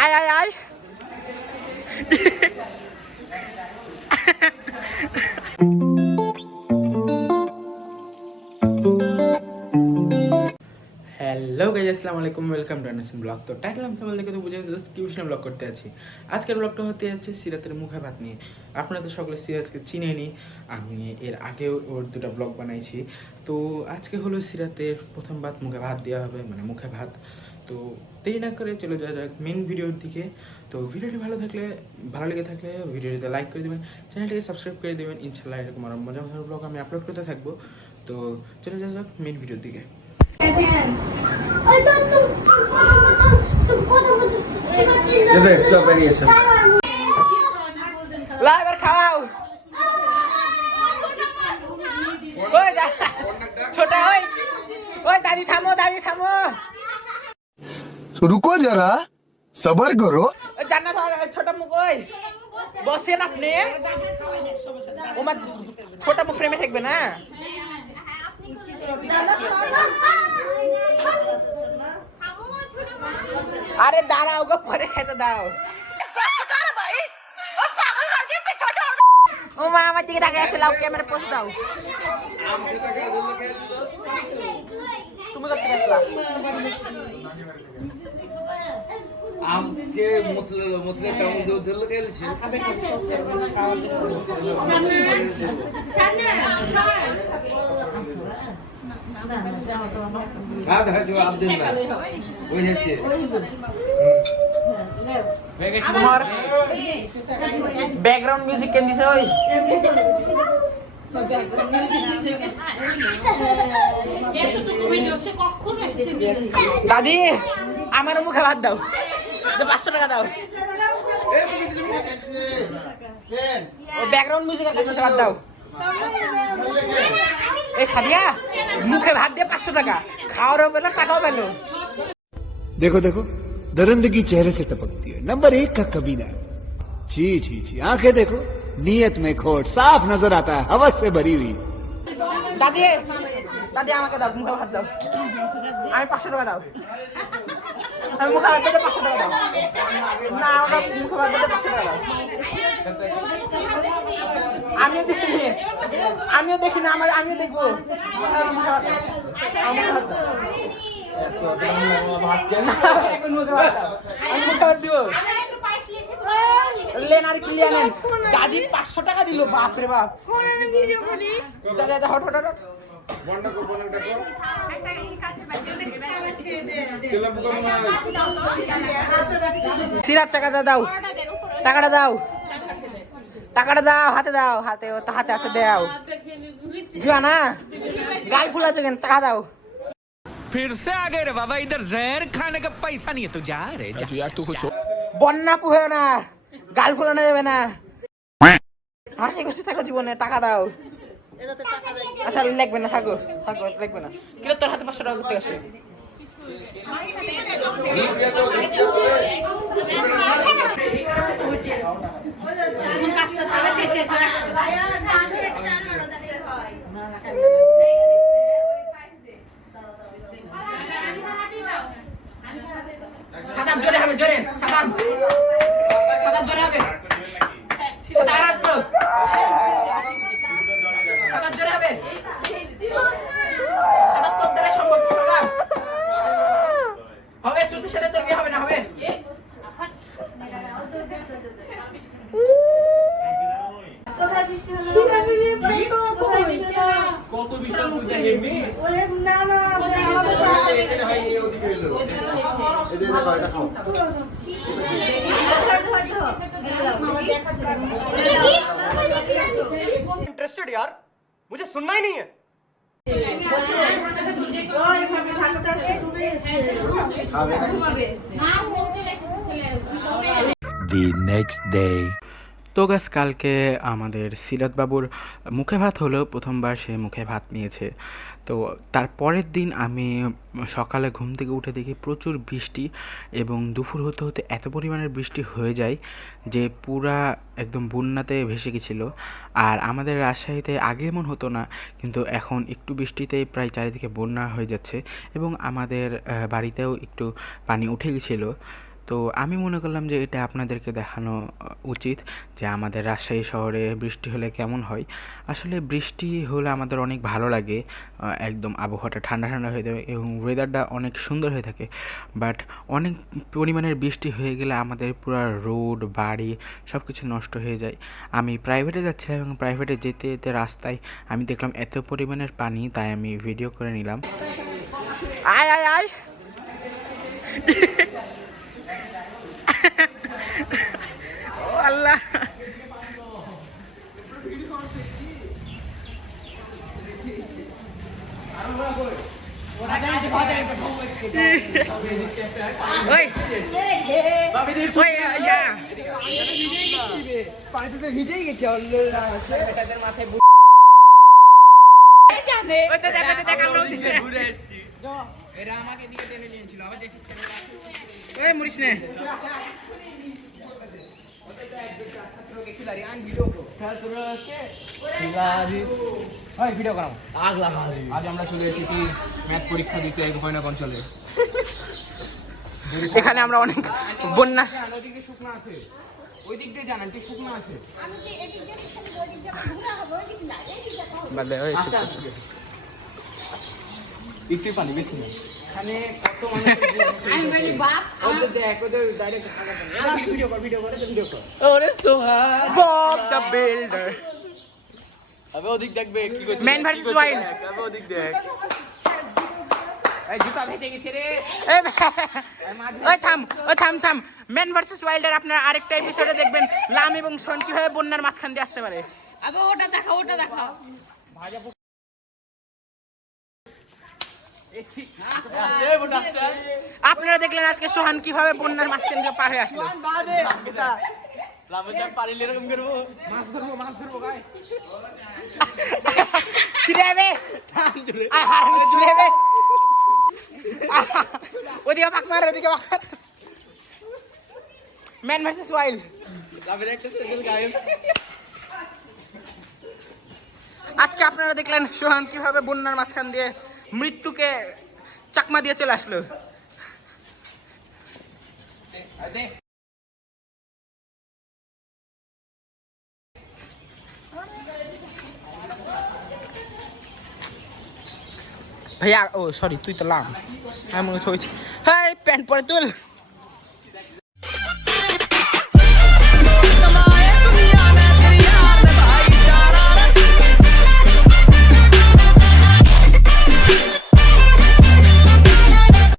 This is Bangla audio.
আয় আয় আয় হ্যালো গাইস, আসসালামু আলাইকুম, ওয়েলকাম টু আনাসিন ব্লগ। তো টাইটেল আমি তোমাদের দেখে তো বুঝে যাচ্ছে টিউশনে ব্লগ করতে আছি। আজকের ব্লগটা হতে যাচ্ছে সিরাতের মুখে ভাত নিয়ে। আপনারা তো সকলে সিরাতকে চিনেনি, আমি এর আগেও ওর দুটো ব্লগ বানাইছি। তো আজকে হলো সিরাতের প্রথম ভাত, মুখে ভাত দেওয়া হবে, মানে মুখে ভাত। তো দেরি না করে চলে যাওয়া যাক মেন ভিডিওর দিকে। তো ভিডিওটি ভালো লেগে থাকলে ভিডিওটিতে লাইক করে দেবেন, চ্যানেলটিকে সাবস্ক্রাইব করে দেবেন। ইনশাল্লাহ এরকম আরও মজার ব্লগ আমি আপলোড করতে থাকবো। তো চলে যাওয়া যাক মেন ভিডিওর দিকে। খাওয়াও ছোট ওই দাদি থামো, দাদি থামো, रुको जरा सबर करो। জান্নাত ছোট মুখ ওই বসেন আপনি। ওমা ছোট মুখ ফ্রেমে থাকবে না। আরে দাঁড়াও গো, পরে খেতে দাও। ও মা আমার দিকে তাকিয়ে আছে, লাউ ক্যামেরা পোস্ট দাও। তুমি করতে গেছলা আমকে মতলে চামচ দিয়ে ধরলে গেলছে হ্যাঁ দেখা যাবে আবদিন না ওই যাচ্ছে তোমার ব্যাকগ্রাউন্ড মিউজিক কেন দিছে ওই দাদি আমার মুখে ভাত দাও, 500 টাকা দাও। ব্যাকগ্রাউন্ড মিউজিক এর কাছে ভাত দাও। এই সাদিয়া মুখে ভাত দিয়ে 500 টাকা, খাওয়ারও পেলো টাকাও পেলো। देखो देखो दरिंदगी चेहरे से टपकती है, नंबर 1 का कमीना है। छी छी छी, आंखें देखो नीयत में खोट साफ नजर आता है, हवस से भरी हुई। দাদি দাদি আমাকে দাও, মুখে ভাত দাও। আমি 500 টাকা দাও। আমি মুখে ভাত দিতে 500 টাকা দাও। না আমাকে মুখে ভাত দিতে 500 টাকা দাও। আমিও দেখি না, আমিও দেখবো। মুখে ভাত দাও। আমি মুখে ভাত দিব। লেন আর ক্লিয়ার নেন। দাদি 500 টাকা দিল, বাপ রে বাপ। সিরাত টাকাটা দাও, টাকাটা দাও, টাকাটা দাও, হাতে দাও, হাতে হাতে আছে দাও। জুয়া না গাল ফুল আছে কেন, টাকা দাও। फिर से आ गए रे बाबा, इधर जहर खाने का पैसा नहीं है, तू जा रे जा। यार तू कुछ বন্যা পুহে না, গাল ফুলানো যাবে না। হাসি খুশি থাকো জীবনে, টাকা দাও। আচ্ছা লাগবে না, থাকো থাকো, লাগবে না। কিন্তু তোর হাতে 500 টাকা করতে আসবে। সাদাম জোরে হবে, জোরে সাদাম, সাদাম জোরে হবে, সাদাম রাখো, সাদাম জোরে হবে, সাদাম তোর দ্বারা সম্ভব, সাদাম হবে। শুধু সাথে তোর বিয়ে হবে না, হবে। কোথায় বৃষ্টি হলো? কোথায় বৃষ্টি হলো? কত বৃষ্টি হলো? ওরে না না, আমাদের इंटरेस्टेड यार, मुझे सुनना ही नहीं है। The next day. তো গাছ কালকে আমাদের সিরাত বাবুর মুখে ভাত হলো, প্রথমবার সে মুখে ভাত নিয়েছে। তো তার পরের দিন আমি সকালে ঘুম থেকে উঠে দেখি প্রচুর বৃষ্টি, এবং দুপুর হতে হতে এত পরিমাণের বৃষ্টি হয়ে যায় যে পুরা একদম বন্যাতে ভেসে গেছিলো। আর আমাদের রাজশাহীতে আগে এমন হতো না, কিন্তু এখন একটু বৃষ্টিতেই প্রায় চারিদিকে বন্যা হয়ে যাচ্ছে, এবং আমাদের বাড়িতেও একটু পানি উঠে গেছিলো। তো আমি মনে করলাম যে এটা আপনাদেরকে দেখানো উচিত যে আমাদের রাজশাহী শহরে বৃষ্টি হলে কেমন হয়। আসলে বৃষ্টি হলে আমাদের অনেক ভালো লাগে, একদম আবহাওয়াটা ঠান্ডা ঠান্ডা হয়ে যায় এবং ওয়েদারটা অনেক সুন্দর হয়ে থাকে। বাট অনেক পরিমাণের বৃষ্টি হয়ে গেলে আমাদের পুরো রোড বাড়ি সব কিছু নষ্ট হয়ে যায়। আমি প্রাইভেটে যাচ্ছিলাম এবং প্রাইভেটে যেতে যেতে রাস্তায় আমি দেখলাম এত পরিমাণের পানি, তাই আমি ভিডিও করে নিলাম। আয় আয় আয় ও আল্লাহ, মরিস নে আজ আমরা চলে এসেছি ম্যাথ পরীক্ষা দিতে ভয়নক অঞ্চলে। এখানে আমরা অনেক বন্যা ওদিকে শুকনো আছে, ওই দিক দিয়ে জানান শুকনো আছে। একটু পানি বেশি না। এখানে কত মানুষ দেখ ওদের ডাইরেক্ট ভিডিও কর ভিডিও কর। ওরে সোহাগ বব দ্য বিল্ডার, আবে ওদিক দেখবে কি করছে, ম্যান ভার্সেস ওয়াইল্ড। আবে ওদিক দেখ, এই জুতা ভেসে গেছে রে। ওই থাম ম্যান ভার্সেস ওয়াইল্ডের আপনারা আরেকটা এপিসোডে দেখবেন লাম এবং শন কিভাবে বন্যার মাঝখান দিয়ে আসতে পারে। আবে ওটা দেখাও আপনারা দেখলেন আজকে সোহান কিভাবে বন্যার মাঝখান দিয়ে পার হয়ে আসলো। পারিলে এরকম করবো, মাছ ধরবো গাই। সিরাবে সিরাবে ওদিকে পাক মার, ওদিকে পাক মার। Man versus wild. আজকে আপনারা দেখলেন সোহান কিভাবে বন্যার মাঝখান দিয়ে মৃত্যুকে চাকমা দিয়ে চলে আসলো। ভাইয়া ও সরি, তুই তো লাম, আমি মনে ছবি। হ্যাঁ প্যান্ট পরে তুল।